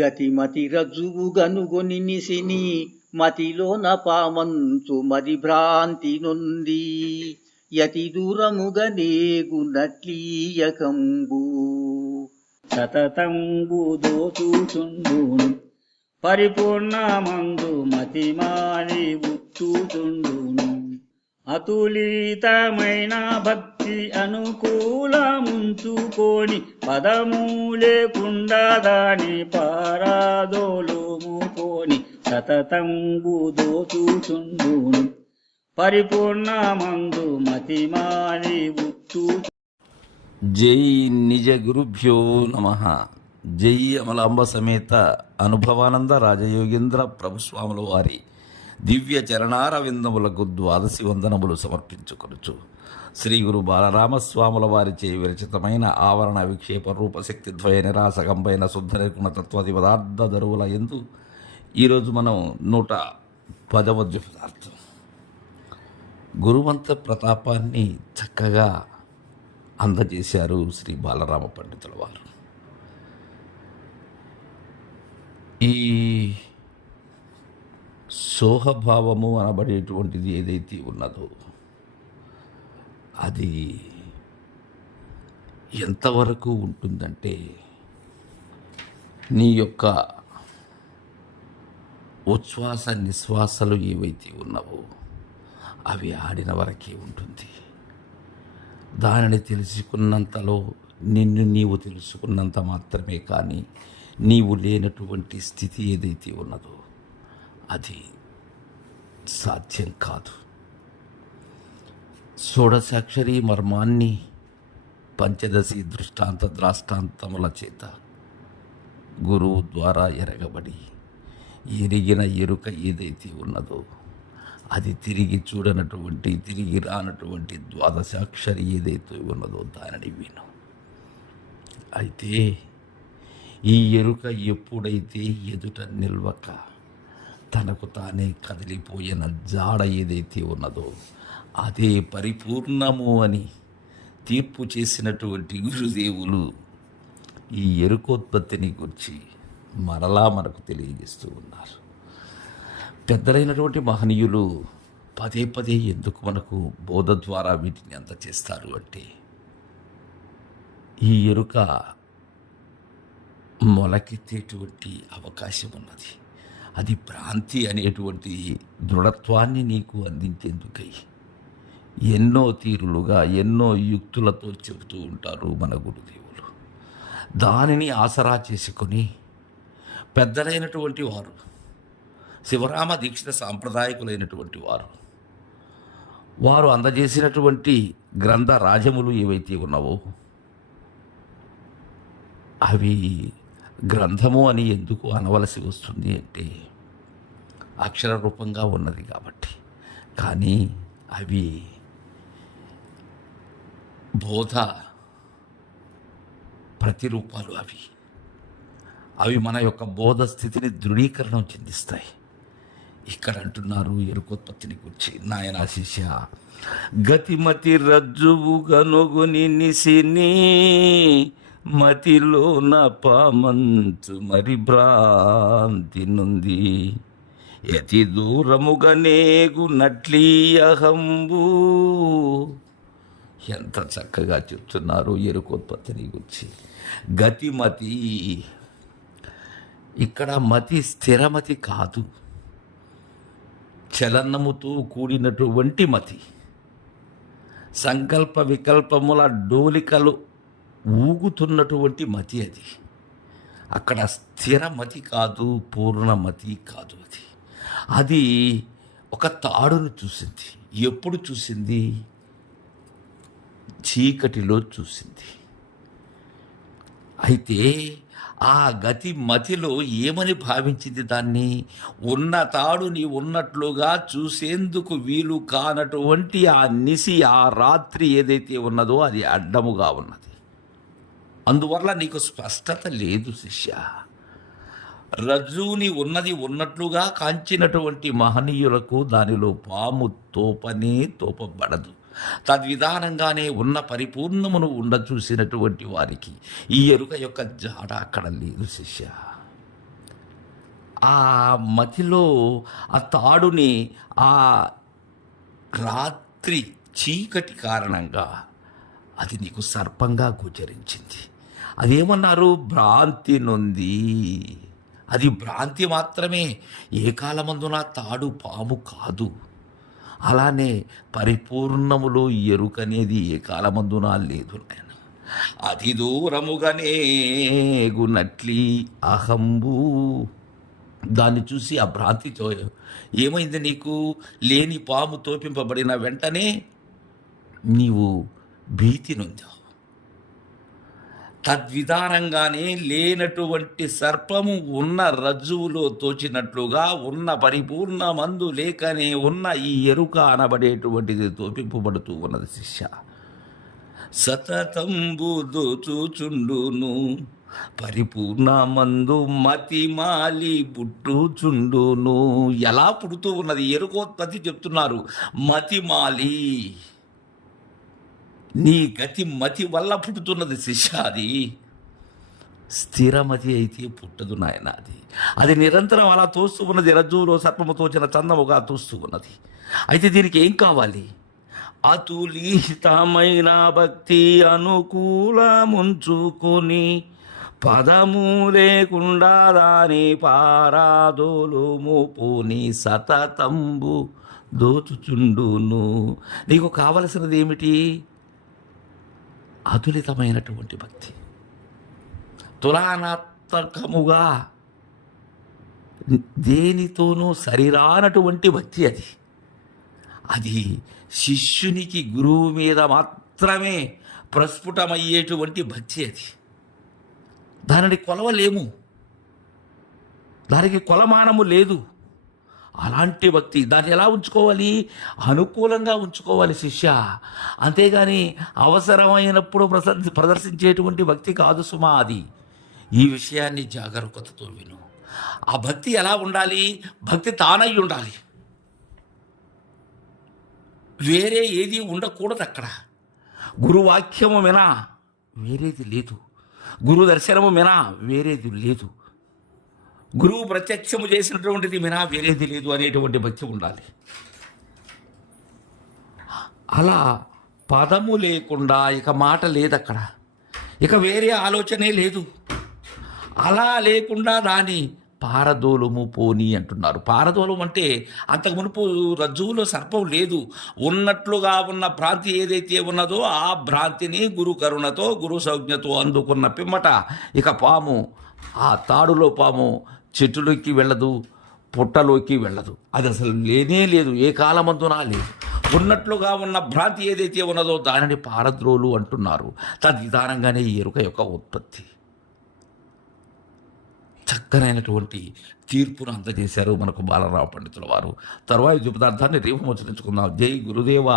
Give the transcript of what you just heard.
గతిమతి రజ్జువు గనుగొని నిసిని మతిలోన పామంచు మరి భ్రాంతి నొంది. యతి దూరముగ నేగునట్లీయకంబు సతతంబు దోచుచుండును. పరిపూర్ణమందు మతిమాని ఉచ్చుచుండును. అతులితమైన భక్తి అనుకూలముంచుకొని పదము లేకుండా దాని పారాదోలుముకొని సతతంబు దోచుచుండును. పరిపూర్ణమందు మతిమాని ఉచ్చు జై నిజ గురుభ్యో నమ. జై అమలాంబ సమేత అనుభవానంద రాజయోగేంద్ర ప్రభుస్వాముల వారి దివ్య చరణారవిందములకు ద్వాదశి వందనములు సమర్పించుకొనుచు. శ్రీ గురు బాలరామస్వాముల వారిచే విరచితమైన ఆవరణ విక్షేప రూపశక్తి ద్వయ నిరాసకంపైన శుద్ధ నిర్గుణ తత్వాది పదార్థ దరువుల ఎందు ఈరోజు మనం నూట పదవ పదార్థం. గురువంత ప్రతాపాన్ని చక్కగా అందజేశారు శ్రీ బాలరామ పండితుల వారు ఈ సోహభావము అనబడేటువంటిది ఏదైతే ఉన్నదో అది ఎంతవరకు ఉంటుందంటే నీ యొక్క ఉచ్ఛ్వాస నిశ్వాసలు ఏవైతే ఉన్నావో అవి ఆడిన వరకే ఉంటుంది. దానిని తెలుసుకున్నంతలో నిన్ను నీవు తెలుసుకున్నంత మాత్రమే కానీ నీవు లేనటువంటి స్థితి ఏదైతే ఉన్నదో అది సాధ్యం కాదు. షోడశాక్షరి మర్మాన్ని పంచదశి దృష్టాంత ద్రాష్టాంతముల చేత గురువు ద్వారా ఎరగబడి ఎరిగిన ఎరుక ఏదైతే ఉన్నదో అది తిరిగి చూడనటువంటి తిరిగి రానటువంటి ద్వాదశాక్షరి ఏదైతే ఉన్నదో దానిని విను. అయితే ఈ ఎరుక ఎప్పుడైతే ఎదుట నిల్వక తనకు తానే కదిలిపోయిన జాడ ఏదైతే ఉన్నదో అదే పరిపూర్ణము అని తీర్పు చేసినటువంటి గురుదేవులు ఈ ఎరుకోత్పత్తిని గురించి మరలా మనకు తెలియజేస్తూ ఉన్నారు. పెద్దలైనటువంటి మహనీయులు పదే పదే ఎందుకు మనకు బోధ ద్వారా వీటిని అందచేస్తారు అంటే ఈ ఎరుక మొలకెత్తేటువంటి అవకాశం ఉన్నది. అది భ్రాంతి అనేటువంటి దృఢత్వాన్ని నీకు అందించేందుకై ఎన్నో తీరులుగా ఎన్నో యుక్తులతో చెబుతూ ఉంటారు మన గురుదేవులు. దానిని ఆసరా చేసుకొని పెద్దలైనటువంటి వారు శివరామ దీక్షిత సాంప్రదాయకులైనటువంటి వారు వారు అందజేసినటువంటి గ్రంథ రాజములు ఏవైతే ఉన్నావో అవి గ్రంథము అని ఎందుకు అనవలసి వస్తుంది అంటే అక్షర రూపంగా ఉన్నది కాబట్టి. కానీ అవి బోధ ప్రతిరూపాలు అవి. అవి మన యొక్క బోధ స్థితిని దృఢీకరణం చెందిస్తాయి. ఇక్కడ అంటున్నారు ఎరుకోత్పత్తిని గురించి నాయన శిష్య గతిమతి రజ్జువు గనుగుని నిసిని మతిలోన పామంచు మరి భ్రాంతి నుంది. యతి దూరముగా నేగు నట్లీ అహంబు. ఎంత చక్కగా చెప్తున్నారు ఎరుకోత్పత్తిని గురించి. గతిమతి. ఇక్కడ మతి స్థిరమతి కాదు. చలనముతో కూడినటువంటి మతి. సంకల్ప వికల్పముల డోలికలు ఊగుతున్నటువంటి మతి అది. అక్కడ స్థిర మతి కాదు పూర్ణమతి కాదు అది. అది ఒక తాడును చూసింది. ఎప్పుడు చూసింది? చీకటిలో చూసింది. అయితే ఆ గతి మతిలో ఏమని భావించింది దాన్ని? ఉన్న తాడుని ఉన్నట్లుగా చూసేందుకు వీలు కానటువంటి ఆ నిసి ఆ రాత్రి ఏదైతే ఉన్నదో అది అడ్డముగా ఉన్నది. అందువల్ల నీకు స్పష్టత లేదు శిష్య. రజ్జుని ఉన్నది ఉన్నట్లుగా కాంచినటువంటి మహనీయులకు దానిలో పాము తోపనే తోపబడదు. తద్విధానంగానే ఉన్న పరిపూర్ణమును ఉండ చూసినటువంటి వారికి ఈ ఎరుక యొక్క జాడ అక్కడ లేదు శిష్య. ఆ మతిలో ఆ తాడుని ఆ రాత్రి చీకటి కారణంగా అది నీకు సర్పంగా గోచరించింది. అదేమన్నారు? భ్రాంతి నొంది. అది భ్రాంతి మాత్రమే. ఏ కాలమందున తాడు పాము కాదు. అలానే పరిపూర్ణములో ఎరుకనేది ఏ కాలమందున లేదు నాయన. అతి దూరముగానే అహంబు. దాన్ని చూసి ఆ భ్రాంతితో ఏమైంది నీకు? లేని పాము తోపింపబడిన వెంటనే నీవు భీతి నొందావు. తద్విధానంగానే లేనటువంటి సర్పము ఉన్న రజ్జువులో తోచినట్లుగా ఉన్న పరిపూర్ణ మందు లేకనే ఉన్న ఈ ఎరుక అనబడేటువంటిది తోపింపబడుతూ ఉన్నది శిష్య. సతతంబు దోచుచుండును పరిపూర్ణ మందు మతి మాలి పుట్టుచుండును. ఎలా పుడుతూ ఉన్నది? ఎరుకోత్పత్తి చెప్తున్నారు. మతిమాలి నీ గతి మతి వల్ల పుట్టుతున్నది శిష్య అది స్థిరమతి అయితే పుట్టదు నాయన అది అది నిరంతరం అలా తోస్తూ ఉన్నది రజ్జువులో సర్పము తోచిన చందముగా తోస్తూ ఉన్నది. అయితే దీనికి ఏం కావాలి? అతులితమైన భక్తి అనుకూలముంచుకొని పదము లేకుండా దాని పారాదోలు ముపుని సతతంబు దోచుచుండును. నీకు కావలసినది ఏమిటి? అతులితమైనటువంటి భక్తి. తులానాత్మకముగా దేనితోనూ సరిరానటువంటి భక్తి అది. అది శిష్యునికి గురువు మీద మాత్రమే ప్రస్ఫుటమయ్యేటువంటి భక్తి అది. దానిని కొలవలేము. దానికి కొలమానము లేదు. అలాంటి భక్తి. దాన్ని ఎలా ఉంచుకోవాలి? అనుకూలంగా ఉంచుకోవాలి శిష్య. అంతేగాని అవసరమైనప్పుడు ప్రస- ప్రదర్శించేటువంటి భక్తి కాదు సుమా అది. ఈ విషయాన్ని జాగరూకతతో విను. ఆ భక్తి ఎలా ఉండాలి? భక్తి తానై ఉండాలి. వేరే ఏది ఉండకూడదు అక్కడ. గురువాక్యము వినా వేరేది లేదు. గురు దర్శనము వినా వేరేది లేదు. గురువు ప్రత్యక్షము చేసినటువంటిది వినా వేరేది లేదు అనేటువంటి భక్తి ఉండాలి. అలా పదము లేకుండా ఇక మాట లేదు అక్కడ ఇక వేరే ఆలోచనే లేదు. అలా లేకుండా దాని పారదోలము పోని అంటున్నారు. పారదోలం అంటే అంతకు మునుపు రజ్జువులో సర్పం లేదు. ఉన్నట్లుగా ఉన్న భ్రాంతి ఏదైతే ఉన్నదో ఆ భ్రాంతిని గురు కరుణతో గురు సౌజ్ఞతో అందుకున్న పిమ్మట ఇక పాము ఆ తాడులో పాము చెట్టులోకి వెళ్ళదు పుట్టలోకి వెళ్ళదు. అది అసలు లేనే లేదు ఏ కాలమందునా లేదు. ఉన్నట్లుగా ఉన్న భ్రాంతి ఏదైతే ఉన్నదో దానిని పారద్రోలు అంటున్నారు. తద్విధానంగానే ఈ ఎరుక యొక్క ఉత్పత్తి. చక్కనైనటువంటి తీర్పును అందజేశారు మనకు బాలరావు పండితుల వారు. తరువాయి పదార్థాన్ని రేపు ముచ్చరించుకుందాం. జై గురుదేవ.